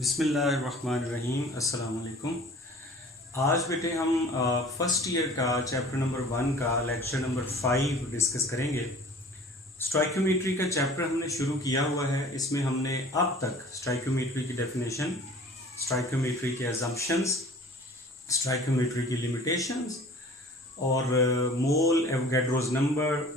बिस्मिल्लाहिर्रहमानिर्रहीम। अस्सलाम वालेकुम। आज बेटे हम फर्स्ट ईयर का चैप्टर नंबर 1 का लेक्चर नंबर 5 डिस्कस करेंगे। स्ट्राइकोमेट्री का चैप्टर हमने शुरू किया हुआ है। इसमें हमने अब तक स्ट्राइकोमेट्री की डेफिनेशन, स्ट्राइकोमेट्री के अजम्पशंस, स्ट्राइकोमेट्री की लिमिटेशंस और mole, Avogadro's number,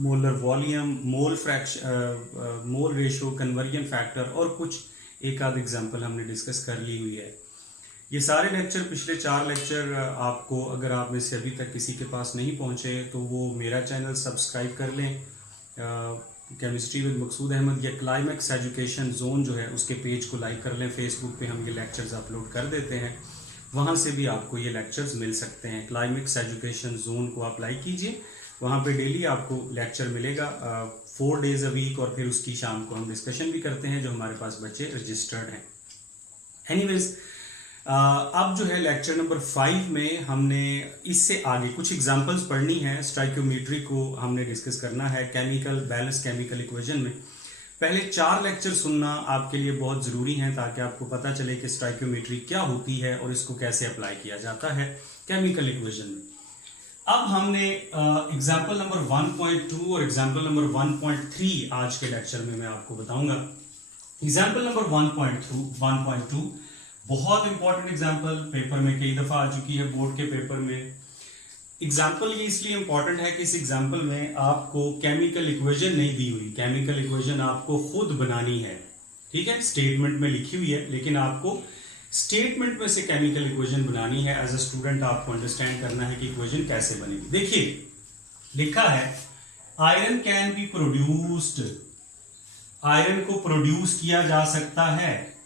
molar volume, mole fraction, mole ratio, conversion factor और कुछ एक आध एग्जांपल हमने डिस्कस कर ली हुई है। ये सारे लेक्चर, पिछले 4 लेक्चर आपको, अगर आप में से अभी तक किसी के पास नहीं पहुंचे तो वो मेरा चैनल सब्सक्राइब कर लें, केमिस्ट्री विद मकसूद अहमद या क्लाइमैक्स एजुकेशन जोन जो है उसके पेज को लाइक कर लें। फेसबुक पे हम ये लेक्चर्स अपलोड कर देते हैं, वहाँ से भी आपको ये लेक्चर्स मिल सकते हैं। क्लाइमैक्स एजुकेशन जोन को आप लाइक कीजिए, वहाँ पे डेली आपको लेक्चर मिलेगा 4 डेज अ वीक, और फिर उसकी शाम को हम डिस्कशन भी करते हैं जो हमारे पास बच्चे रजिस्टर्ड हैं। एनीवेज, अब जो है लेक्चर नंबर 5 में हमने इससे आगे कुछ एग्जांपल्स पढ़नी है। स्ट्राइकोमेट्री को हमने डिस्कस करना है केमिकल बैलेंस, केमिकल इक्वेशन में। पहले 4 लेक्चर सुनना आपके लिए बहुत ज़रूरी है ताकि आपको पता चले कि स्ट्राइकोमेट्री क्या होती है और इसको कैसे अप्लाई किया जाता है केमिकल इक्वेशन में। अब हमने एग्जाम्पल नंबर 1.2 और एग्जाम्पल नंबर 1.3 आज के लेक्चर में मैं आपको बताऊंगा। एग्जाम्पल नंबर 1.2 बहुत इंपॉर्टेंट एग्जाम्पल, पेपर में कई दफ़ा आ चुकी है, बोर्ड के पेपर में। एग्जाम्पल ये इसलिए इंपॉर्टेंट है कि इस एग्जाम्पल में आपको केमिकल इक्वेशन नहीं दी हुई, केमिकल इक्वेशन आपको खुद बनानी है। ठीक है, स्टेटमेंट में लिखी हुई है, लेकिन आपको स्टेटमेंट में से केमिकल इक्वेशन बनानी है। एज अ स्टूडेंट आपको अंडरस्टैंड करना है कि इक्वेशन कैसे बनेगी। देखिए, लिखा है iron can be produced, iron को प्रोड्यूस किया जा सकता है।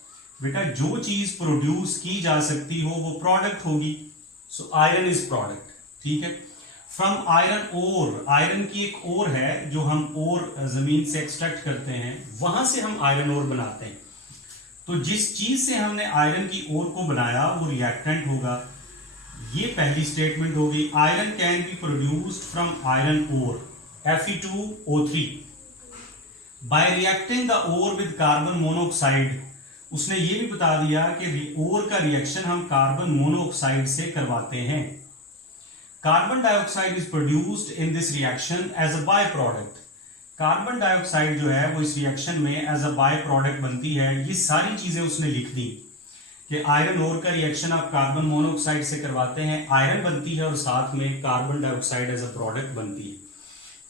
बेटा, जो चीज प्रोड्यूस की जा सकती हो वो प्रोडक्ट होगी, सो आयरन इज प्रोडक्ट। ठीक है, फ्रॉम आयरन ओर, आयरन की एक ओर है जो हम ओर जमीन से एक्सट्रैक्ट करते हैं, वहां से हम आयरन ओर बनाते हैं। तो जिस चीज से हमने आयरन की ओर को बनाया वो रिएक्टेंट होगा। ये पहली स्टेटमेंट होगी। Iron can be produced from iron ore Fe2O3 by reacting the ore with carbon monoxide. उसने ये भी बता दिया कि ओर का रिएक्शन हम कार्बन मोनोऑक्साइड से करवाते हैं। Carbon dioxide is produced in this reaction as a by product. Carbon dioxide जो है वो इस रिएक्शन में एज अ बाय प्रोडक्ट बनती है। ये सारी चीजें उसने लिख दी कि आयरन ओर का रिएक्शन आप कार्बन मोनोऑक्साइड से करवाते हैं, आयरन बनती है और साथ में carbon dioxide as a product बनती है।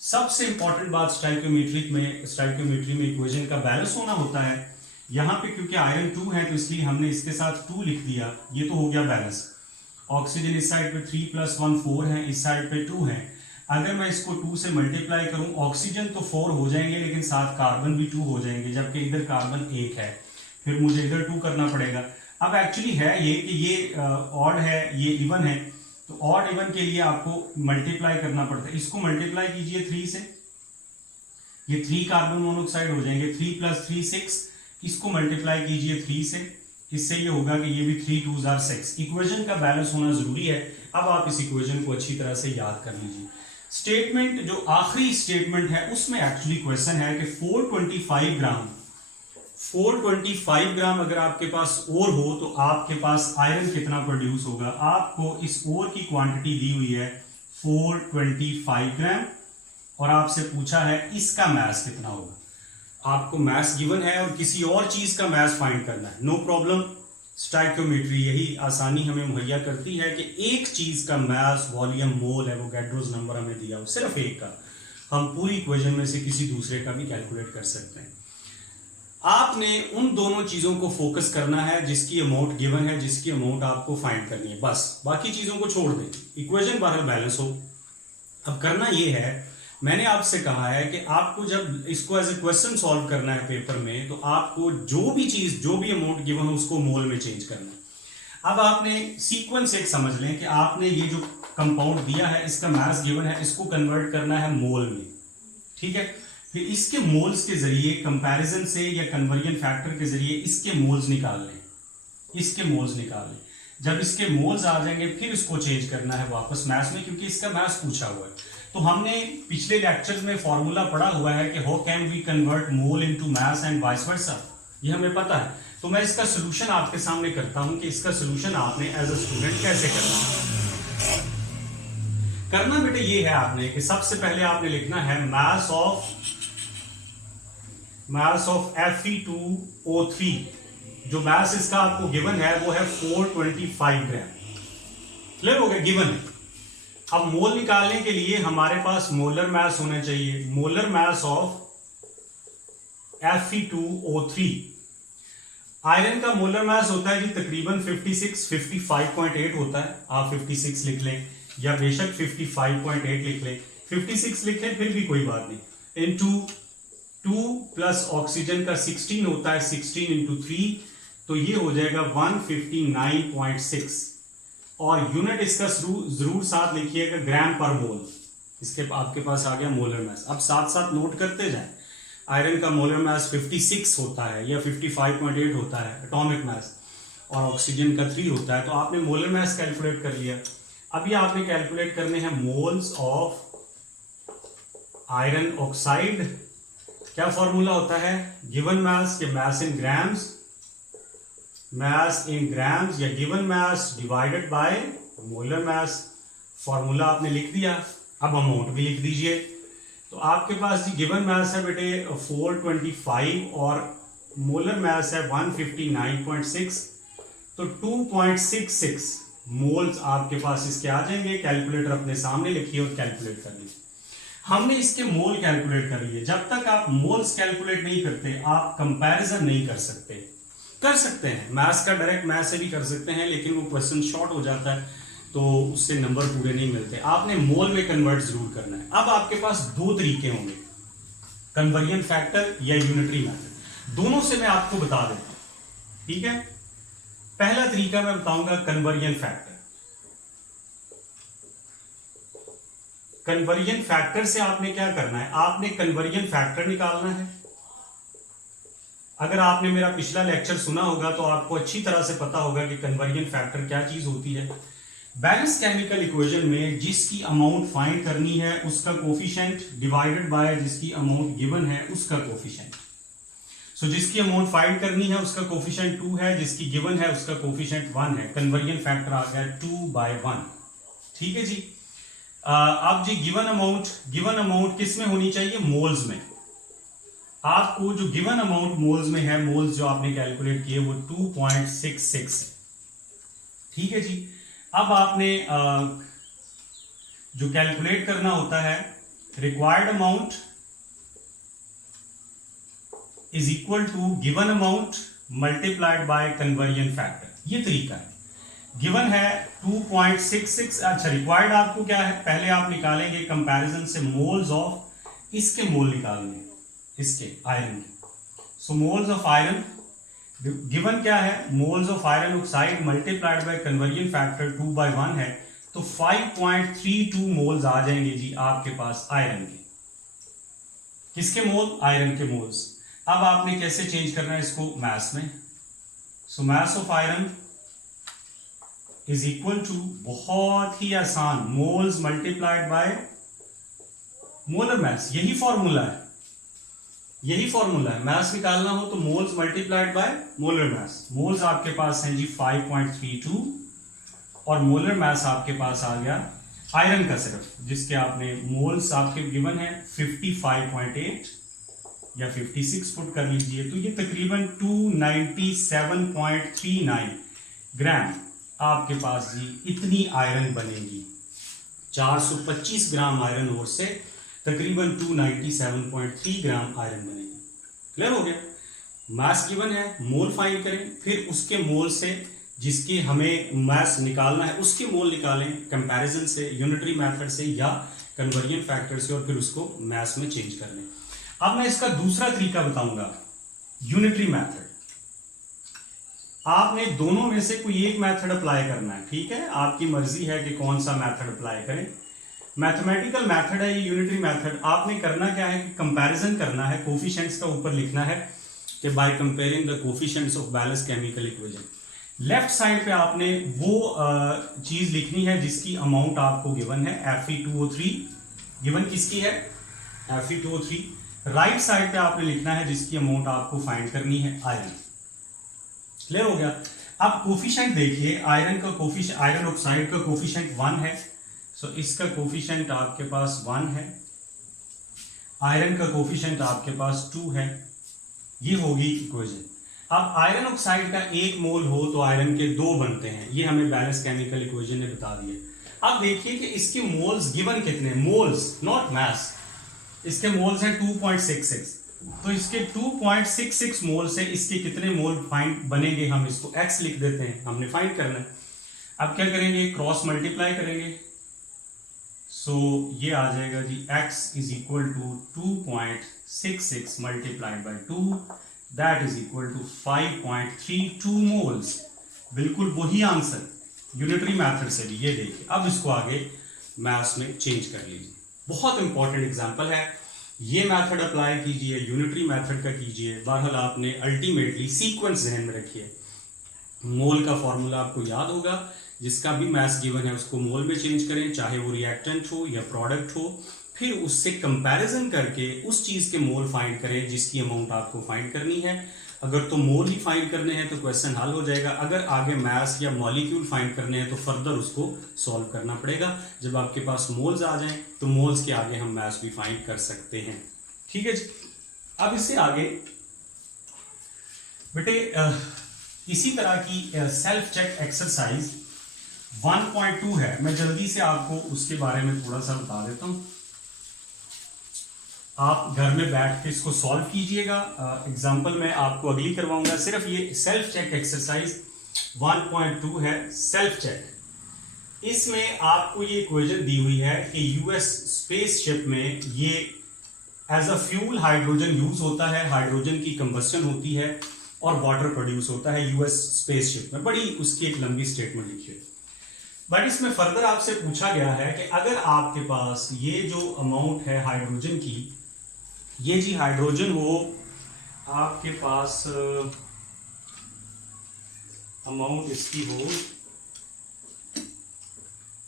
सबसे इंपॉर्टेंट बात स्ट्राइकोमेट्री में इक्वेशन का बैलेंस होना होता है। यहाँ पे क्योंकि आयरन 2 है तो इसलिए हमने इसके साथ 2 लिख दिया, ये तो हो गया बैलेंस। ऑक्सीजन इस साइड पे 3 + 1 4 है, इस साइड पे 2 है। अगर मैं इसको 2 से मल्टीप्लाई करूं, ऑक्सीजन तो 4 हो जाएंगे लेकिन साथ कार्बन भी 2 हो जाएंगे, जबकि इधर कार्बन 1 है, फिर मुझे इधर 2 करना पड़ेगा। अब एक्चुअली है ये कि ये ऑड है, ये इवन है, तो ऑड इवन के लिए आपको मल्टीप्लाई करना पड़ता है। इसको मल्टीप्लाई कीजिए 3 से, ये 3 कार्बन मोनोऑक्साइड हो जाएंगे। 3 + 3 6, इसको मल्टीप्लाई कीजिए 3 से, इससे ये होगा कि ये भी 3 2 are 6। इक्वेशन का बैलेंस होना जरूरी है। अब आप इस इक्वेशन को अच्छी तरह से याद कर लीजिए। स्टेटमेंट जो आखिरी स्टेटमेंट है उसमें एक्चुअली क्वेश्चन है कि 425 ग्राम अगर आपके पास ओर हो तो आपके पास आयरन कितना प्रोड्यूस होगा। आपको इस ओर की क्वांटिटी दी हुई है 425 ग्राम और आपसे पूछा है इसका मास कितना होगा। आपको मास गिवन है और किसी और चीज का मास फाइंड करना है। नो प्रॉब्लम, स्टाइकोमेट्री यही आसानी हमें मुहैया करती है कि एक चीज का मास, वॉल्यूम, मोल, एवोगैड्रोस नंबर हमें दिया हो, सिर्फ एक का, हम पूरी इक्वेशन में से किसी दूसरे का भी कैलकुलेट कर सकते हैं। आपने उन दोनों चीजों को फोकस करना है जिसकी अमाउंट गिवन है, जिसकी अमाउंट आपको फाइंड करनी है, बस बाकी चीजों को छोड़ दें। इक्वेशन बहरहाल बैलेंस हो। अब करना यह है, मैंने आपसे कहा है कि आपको जब इसको एज ए क्वेश्चन सॉल्व करना है पेपर में, तो आपको जो भी चीज, जो भी अमाउंट गिवन हो उसको मोल में चेंज करना है। अब आपने सीक्वेंस एक समझ लें कि आपने ये जो कंपाउंड दिया है, इसका मास गिवन है, इसको कन्वर्ट करना है मोल में। ठीक है, फिर इसके मोल्स के जरिए कंपैरिजन से या कन्वर्जन फैक्टर के जरिए इसके मोल्स निकाल लें, इसके मोल्स निकाल लें। जब इसके मोल्स आ जाएंगे फिर इसको चेंज करना है वापस मास में, क्योंकि इसका मास पूछा हुआ है। तो हमने पिछले लेक्चर्स में फॉर्मूला पढ़ा हुआ है कि how can we convert mole into mass and vice versa. ये हमें पता है। तो मैं इसका सोल्यूशन आपके सामने करता हूं कि इसका सोल्यूशन आपने एज अ स्टूडेंट कैसे करना बेटे ये है आपने कि सबसे पहले आपने लिखना है मास ऑफ Fe2O3। जो मास इसका आपको गिवन है वो है 425 ग्राम। क्लियर हो गया, गिवन है। अब मोल निकालने के लिए हमारे पास मोलर मास होना चाहिए। Molar mass of Fe2O3। Iron का मोलर मास होता है जी तकरीबन 55.8 होता है। आप 56 लिख लें या बेशक 55.8 लिख लें, 56 लिख लें फिर भी कोई बात नहीं। इनटू 2 प्लस ऑक्सीजन का 16 होता है, 16 इंटू 3 तो ये हो जाएगा 159.6। और यूनिट इसका जरूर साथ लिखिएगा ग्राम पर मोल। इसके आपके पास आ गया मोलर मास। अब साथ साथ नोट करते जाएं। आयरन का मोलर मास 56 होता है या 55.8 होता है एटॉमिक मास, और ऑक्सीजन का 3 होता है। तो आपने मोलर मास कैलकुलेट कर लिया। अभी आपने कैलकुलेट करने हैं मोल्स ऑफ आयरन ऑक्साइड। क्या फॉर्मूला होता है? गिवन मास के mass in grams, mass in grams या given mass divided by molar mass. Formula आपने लिख दिया, अब अमाउंट भी लिख दीजिए। तो आपके पास जी गिवन मास है बेटे 425 और मोलर मास है 159.6, तो 2.66 मोल्स आपके पास इसके आ जाएंगे। कैलकुलेटर अपने सामने लिखिए और कैलकुलेट कर लीजिए। हमने इसके मोल कैलकुलेट कर लिए। जब तक आप मोल्स कैलकुलेट नहीं करते आप कंपैरिजन नहीं कर सकते। कर सकते हैं मैथ्स का, डायरेक्ट मैथ्स से भी कर सकते हैं, लेकिन वो क्वेश्चन शॉर्ट हो जाता है तो उससे नंबर पूरे नहीं मिलते। आपने मोल में कन्वर्ट जरूर करना है। अब आपके पास दो तरीके होंगे, कन्वर्जन फैक्टर या यूनिटरी मेथड। दोनों से मैं आपको बता देता हूं, ठीक है। पहला तरीका मैं बताऊंगा कन्वर्जन फैक्टर। कन्वर्जन फैक्टर से आपने क्या करना है? आपने कन्वर्जन फैक्टर निकालना है। अगर आपने मेरा पिछला लेक्चर सुना होगा तो आपको अच्छी तरह से पता होगा कि कन्वर्जन फैक्टर क्या चीज होती है। बैलेंस केमिकल इक्वेशन में जिसकी अमाउंट फाइंड करनी है उसका कोफिशिएंट डिवाइडेड बाय जिसकी अमाउंट गिवन है उसका कोफिशिएंट। सो जिसकी अमाउंट फाइंड करनी है उसका कोफिशिएंट 2 है, जिसकी गिवन है उसका कोफिशिएंट 1 है। कन्वर्जन फैक्टर आ गया 2/1। ठीक है जी। अब जी गिवन अमाउंट किस में होनी चाहिए? मोल्स में। आपको जो गिवन अमाउंट मोल्स में है, मोल्स जो आपने कैलकुलेट किए वो 2.66। ठीक है जी। अब आपने जो कैलकुलेट करना होता है, required amount is equal to given amount multiplied by conversion factor. ये तरीका है। गिवन है 2.66। अच्छा, रिक्वायर्ड आपको क्या है? पहले आप निकालेंगे कंपैरिजन से मोल्स ऑफ, इसके मोल निकालेंगे, इसके आयरन के। सो मोल्स ऑफ आयरन गिवन क्या है? Moles of iron oxide multiplied by conversion factor 2/1 है, तो 5.32 मोल्स आ जाएंगे जी आपके पास आयरन के। किसके मोल? आयरन के मोल्स। अब आपने कैसे चेंज करना है इसको मास में? So mass of iron is equal to, बहुत ही आसान, moles multiplied by molar mass. यही फॉर्मूला है, यही फॉर्मूला है। मास निकालना हो तो moles multiplied by molar mass. Moles आपके पास हैं जी 5.32 और मोलर मास आपके पास आ गया आयरन का सिर्फ, जिसके आपने मोल्स आपके गिवन है 55.8 या 56 पुट कर लीजिए, तो ये तकरीबन 297.39 ग्राम आपके पास जी इतनी आयरन बनेगी। 425 ग्राम आयरन और से तकरीबन 297.3 ग्राम आयरन बनेगी। क्लियर हो गया? मास गिवन है, मोल फाइंड करें, फिर उसके मोल से जिसकी हमें मास निकालना है उसके मोल निकालें कंपैरिजन से, यूनिटरी मेथड से या कन्वर्जन फैक्टर से, और फिर उसको मास में चेंज कर लें। अब मैं इसका दूसरा तरीका बताऊंगा, यूनिटरी मेथड। आपने दोनों में से कोई एक मेथड अप्लाई करना है, ठीक है। आपकी मर्जी है कि कौन सा मेथड अप्लाई करें। मैथमेटिकल मेथड है ये, यूनिटरी मेथड। आपने करना क्या है कि कंपैरिजन करना है, कोफिशिएंट्स का ऊपर लिखना है कि by comparing the coefficients of balance chemical equation. Left side पे आपने वो चीज लिखनी है जिसकी अमाउंट आपको गिवन है, Fe2O3। गिवन किसकी है? Fe2O3। राइट साइड पे आपने लिखना है जिसकी अमाउंट आपको फाइंड करनी है आयरन। क्लियर हो गया। अब कोफिशिएंट देखिए, आयरन का कोफिशिएंट, आयरन ऑक्साइड का कोफिशिएंट 1 है, सो इसका कोफिशिएंट आपके पास 1 है। आयरन का कोफिशिएंट आपके पास 2 है। ये होगी इक्वेशन। अब आयरन ऑक्साइड का 1 मोल हो तो आयरन के 2 बनते हैं, ये हमें बैलेंस केमिकल इक्वेशन ने बता दिया। अब देखिए कि इसके मोल्स गिवन कितने, मोल्स नॉट मास, इसके मोल्स हैं 2.66, तो इसके 2.66 मोल से इसके कितने मोल फाइंड बनेंगे, हम इसको x लिख देते हैं, हमने फाइंड करना है। अब क्या करेंगे, क्रॉस मल्टीप्लाई करेंगे, सो ये आ जाएगा जी x is equal to 2.66 multiplied by 2, that is equal to 5.32 moles. बिल्कुल वही आंसर यूनिटरी मेथड से भी। ये देखिए, अब इसको आगे मैथ्स में चेंज कर लीजिए। बहुत इंपॉर्टेंट एग्जांपल है, ये मेथड अप्लाई कीजिए, यूनिटरी मेथड का कीजिए। बहरहाल आपने अल्टीमेटली सीक्वेंस ध्यान में रखिए। मोल का फॉर्मूला आपको याद होगा, जिसका भी मास गिवन है उसको मोल में चेंज करें, चाहे वो रिएक्टेंट हो या प्रोडक्ट हो, फिर उससे कंपैरिजन करके उस चीज के मोल फाइंड करें जिसकी अमाउंट आपको फाइंड करनी है। अगर तो मोल ही फाइंड करने हैं तो क्वेश्चन हल हो जाएगा। अगर आगे मास या मॉलिक्यूल फाइंड करने हैं तो फर्दर उसको सॉल्व करना पड़ेगा। जब आपके पास मोल्स आ जाएं तो मोल्स के आगे हम मास भी फाइंड कर सकते हैं। ठीक है जी। अब इससे आगे बेटे इसी तरह की सेल्फ चेक एक्सरसाइज 1.2 है, मैं जल्दी से आपको उसके बारे में थोड़ा सा बता देता हूं। आप घर में बैठ के इसको सॉल्व कीजिएगा। एग्जाम्पल मैं आपको अगली करवाऊंगा। सिर्फ ये सेल्फ चेक एक्सरसाइज 1.2 है, सेल्फ चेक। इसमें आपको ये इक्वेशन दी हुई है कि यूएस स्पेसशिप में ये as a fuel hydrogen use होता है, हाइड्रोजन की कंबस्शन होती है और वाटर प्रोड्यूस होता है यूएस स्पेसशिप में। बड़ी उसकी एक लंबी स्टेटमेंट लिखी है, बट इसमें फर्दर आपसे पूछा गया है कि अगर आपके पास ये जो अमाउंट है हाइड्रोजन की, ये जी हाइड्रोजन हो आपके पास, अमाउंट इसकी हो,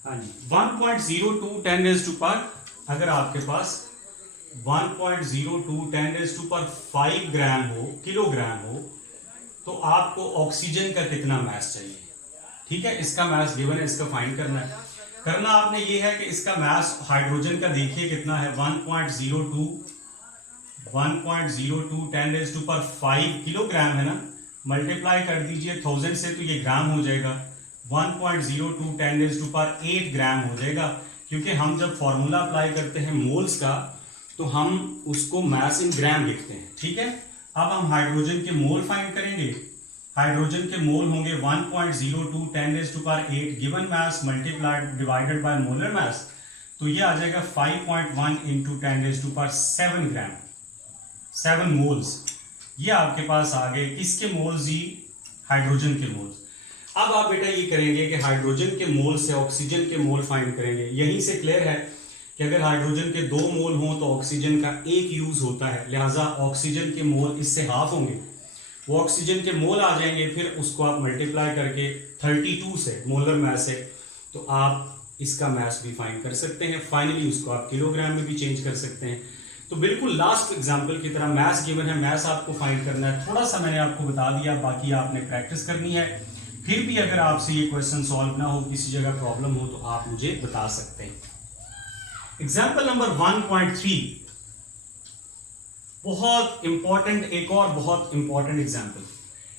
हाँ जी 1.02 10 raised to power, अगर आपके पास 1.02 10 raised to power 5 ग्राम हो, किलोग्राम हो, तो आपको ऑक्सीजन का कितना मास चाहिए। ठीक है, इसका मास गिवन है, इसका फाइंड करना है। करना आपने ये है कि इसका मास हाइड्रोजन का देखिए कितना है, 1.02 10 raised to power 5 किलोग्राम है ना, मल्टीप्लाई कर दीजिए 1000 से तो ये ग्राम हो जाएगा, 1.02 10 raised to power 8 ग्राम हो जाएगा। क्योंकि हम जब फॉर्मूला अप्लाई करते हैं मोल्स का तो हम उसको मास इन ग्राम लिखते हैं। ठीक है, अब हम हाइड्रोजन के मोल फाइंड करेंगे। हाइड्रोजन के मोल होंगे 1.02 10 raised to power 8 given mass multiplied divided by molar मास, तो ये आ जाएगा 5.1 into 10 raised to power 7 gram, 7 moles. ये आपके पास आ गए किसके मोल्स जी, हाइड्रोजन के मोल्स। अब आप बेटा ये करेंगे कि हाइड्रोजन के मोल से ऑक्सीजन के मोल फाइंड करेंगे। यहीं से क्लियर है कि अगर हाइड्रोजन के 2 मोल हों तो ऑक्सीजन का 1 यूज होता है, लिहाजा ऑक्सीजन के मोल इससे हाफ होंगे, वो ऑक्सीजन के मोल आ जाएंगे। फिर उसको आप मल्टीप्लाई करके 32 से मोलर मास से, तो आप इसका मास भी फाइंड कर सकते हैं। फाइनली उसको आप किलोग्राम में भी चेंज कर सकते हैं। तो बिल्कुल लास्ट एग्जांपल की तरह मास गिवन है, मास आपको फाइंड करना है। थोड़ा सा मैंने आपको बता दिया, बाकी आपने प्रैक्टिस करनी है। फिर भी अगर आपसे ये क्वेश्चन सॉल्व ना हो, किसी जगह प्रॉब्लम हो, तो आप मुझे बता सकते हैं। एग्जाम्पल नंबर 1.3 बहुत इंपॉर्टेंट, एक और बहुत इंपॉर्टेंट एग्जाम्पल।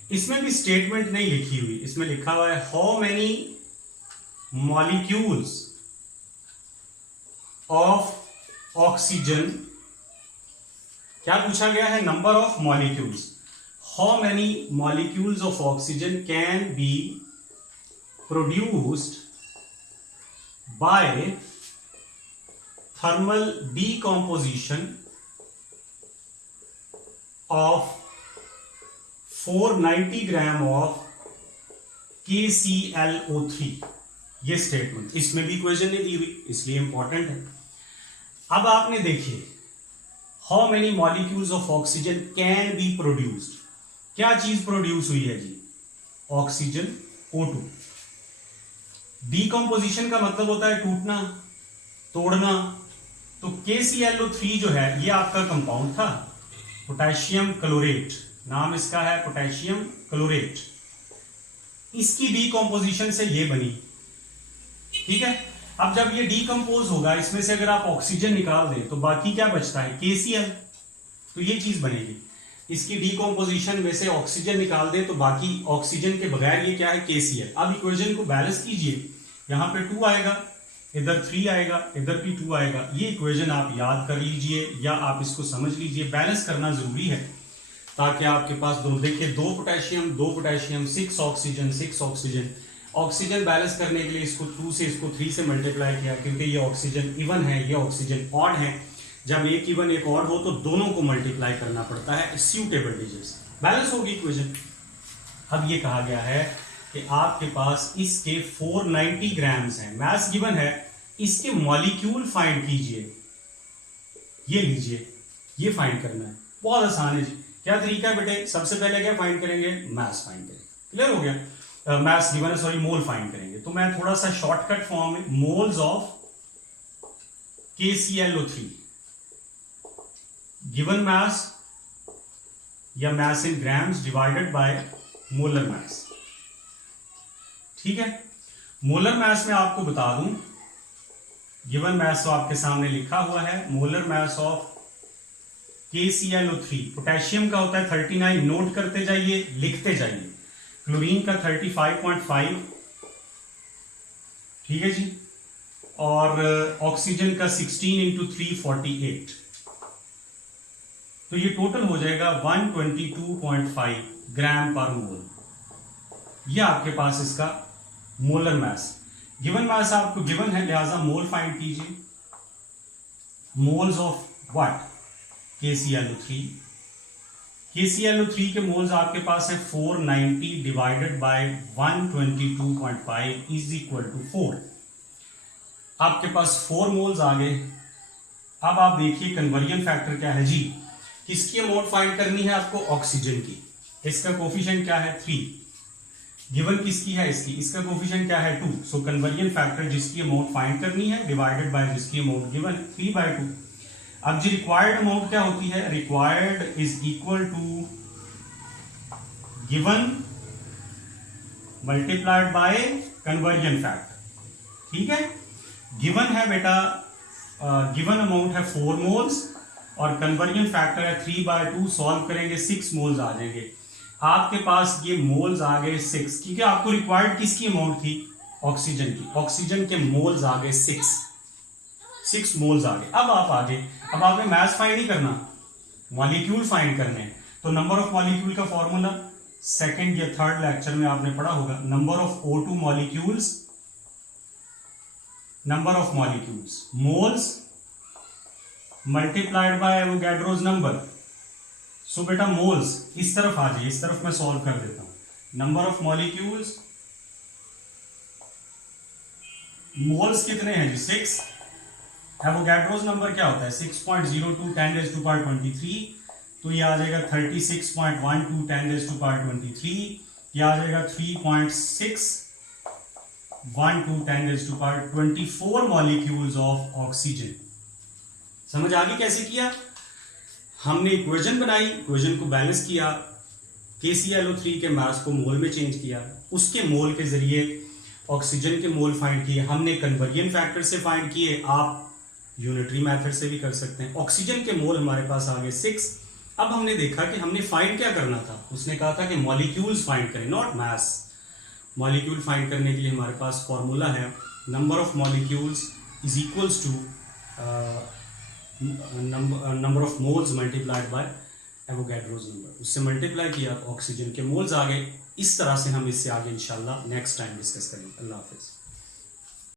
इसमें भी स्टेटमेंट नहीं लिखी हुई, इसमें लिखा हुआ है how many molecules of oxygen, क्या पूछा गया है, number of molecules, how many molecules of oxygen can be produced by thermal decomposition of 490 gram of KClO3। ये स्टेटमेंट, इसमें भी इक्वेशन नहीं दी हुई इसलिए इंपॉर्टेंट है। अब आपने देखिए how many molecules of oxygen can be produced, क्या चीज प्रोड्यूस हुई है जी, ऑक्सीजन O2। डीकॉम्पोजिशन का मतलब होता है टूटना, तोड़ना, तो KClO3 जो है ये आपका कंपाउंड था, पोटेशियम क्लोरेट, नाम इसका है पोटेशियम क्लोरेट। इसकी डीकंपोजिशन से ये बनी, ठीक है। अब जब ये डीकंपोज होगा, इसमें से अगर आप ऑक्सीजन निकाल दें तो बाकी क्या बचता है, KCl, तो ये चीज बनेगी। इसकी डीकंपोजिशन में से ऑक्सीजन निकाल दें तो बाकी ऑक्सीजन के बगैर ये क्या है, KCl। अब इक्वेशन को बैलेंस कीजिए, यहाँ पे 2 आएगा, इधर 3 आएगा, इधर भी 2 आएगा। ये इक्वेशन आप याद कर लीजिए या आप इसको समझ लीजिए, बैलेंस करना जरूरी है ताकि आपके पास दोनों, देखिए 2 potassium 6 oxygen 6 oxygen. Oxygen balance करने के लिए इसको 2 से इसको 3 से मल्टीप्लाई किया, क्योंकि ये ऑक्सीजन इवन है, ये ऑक्सीजन ऑड है। जब एक इवन एक ऑड हो तो दोनों को मल्टीप्लाई करना पड़ता है, स्यूटेबल डिजिट्स, बैलेंस होगी इक्वेशन। अब ये कहा गया है कि आपके पास इसके 490 ग्राम्स हैं, मास गिवन है, इसके मॉलिक्यूल फाइंड कीजिए। ये लीजिए, ये फाइंड करना है, बहुत आसान है जी। क्या तरीका है बेटे, सबसे पहले क्या फाइंड करेंगे, मास फाइंड करेंगे, क्लियर हो गया। मास गिवन है, सॉरी मोल फाइंड करेंगे। तो मैं थोड़ा सा शॉर्टकट फॉर्म में, moles of KClO3 given mass या mass in grams divided by molar mass, ठीक है। मोलर मास में आपको बता दूं, गिवन मास तो आपके सामने लिखा हुआ है, molar mass of KClO3, potassium का होता है 39, नोट करते जाइए, लिखते जाइए। क्लोरीन का 35.5, ठीक है जी, और ऑक्सीजन का 16 इंटू 3 48, तो ये टोटल हो जाएगा 122.5 ग्राम पर मोल। ये आपके पास इसका मोलर मास, गिवन मास आपको गिवन है, लिहाजा मोल फाइंड कीजिए। Moles of what, KClO3। KClO3 के मोल्स आपके पास है 490 divided by 122.5 is equal to 4। आपके पास 4 मोल्स आ गए। अब आप देखिए कन्वर्जन फैक्टर क्या है जी, किसकी अमाउंट फाइंड करनी है आपको, ऑक्सीजन की। इसका कोफिशिएंट क्या है, 3। गिवन किसकी है, इसकी, इसका कोफिशिएंट क्या है, 2। सो कन्वर्जन फैक्टर जिसकी अमाउंट फाइंड करनी है डिवाइडेड बाय जिसकी अमाउंट गिवन 3/2। अब जी रिक्वायर्ड अमाउंट क्या होती है, required is equal to given multiplied by conversion factor, ठीक है। गिवन है बेटा, गिवन अमाउंट है 4 मोल्स और कन्वर्जन फैक्टर है 3/2, सॉल्व करेंगे 6 मोल्स आ जाएंगे। आपके पास ये मोल्स आ गए 6, क्योंकि आपको रिक्वायर्ड किसकी अमाउंट थी, ऑक्सीजन की। ऑक्सीजन के मोल्स आ गए 6 मोल्स आ गए। अब आप आगे, अब आपने मास फाइंड नहीं करना, मॉलिक्यूल फाइंड करने हैं। तो नंबर ऑफ मॉलिक्यूल का फॉर्मूला सेकंड या थर्ड लेक्चर में आपने पढ़ा होगा, number of O2 molecules, number of molecules moles multiplied by Avogadro's number. So बेटा मोल्स, इस तरफ आ जाइए, इस तरफ मैं सॉल्व कर देता हूं। नंबर ऑफ मॉलिक्यूल्स, मोल्स कितने हैं जी, 6। एवोगैड्रोस नंबर क्या होता है, 6.02 10⁻23, तो ये आ जाएगा 36.12 10⁻23, ये आ जाएगा 3.612 10⁻24 मॉलिक्यूल्स ऑफ ऑक्सीजन। समझ आ गई कैसे किया, हमने इक्वेशन बनाई, इक्वेशन को बैलेंस किया, KClO3 के मास को मोल में चेंज किया, उसके मोल के जरिए ऑक्सीजन के मोल फाइंड किए, हमने कन्वर्जन फैक्टर से फाइंड किए, आप यूनिटरी मेथड से भी कर सकते हैं। ऑक्सीजन के मोल हमारे पास आ गए 6। अब हमने देखा कि हमने फाइंड क्या करना था, उसने कहा था कि मॉलिक्यूल्स फाइंड करें, नॉट मास। मॉलिक्यूल फाइंड करने के लिए हमारे पास फॉर्मूला है, number of molecules is equals to number of moles multiplied by Avogadro's number. उससे मल्टीप्लाई किया, ऑक्सीजन के मोल्स आ गए। इस तरह से हम इससे आगे इंशाल्लाह नेक्स्ट टाइम डिस्कस करेंगे। अल्लाह हाफिज़।